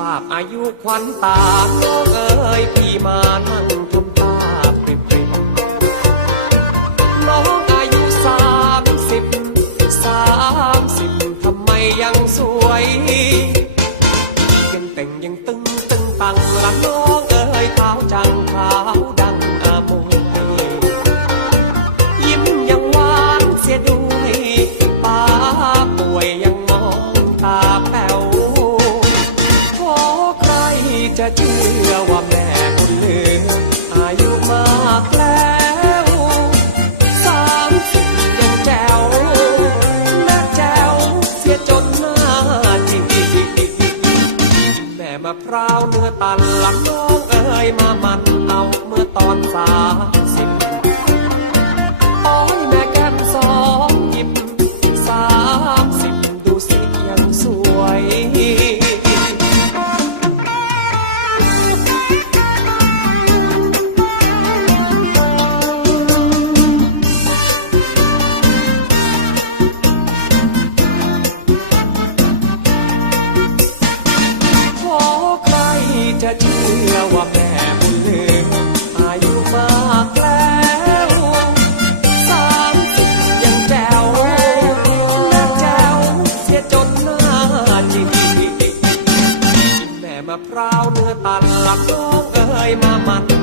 ทราบอายุควันตาน้องเอ๋ยพี่มานั่งทำตาปริบปริบน้องอายุสามสิบสามสิบทำไมยังสวย ยังแต่งยังตึงตึงตังละน้องเอ๋ยเท้าจัง จะเชื่อว่าแม่คุณลืมอายุมากแล้วสามสิบยังแจ๋วแม่แจ๋วเสียจนหน้าจีแม่มะพร้าวเนื้อตันลำน้องเอ้ยมามันเอาเมื่อตอนสา เชื่อว่าแม่บุญเลืออายุมากแล้วสามยังแจ๋วและแจ๋วเสียจนหน้าจีแม่มาพร้าวเนื้อตัดหลักน้องเอ่ยมามัน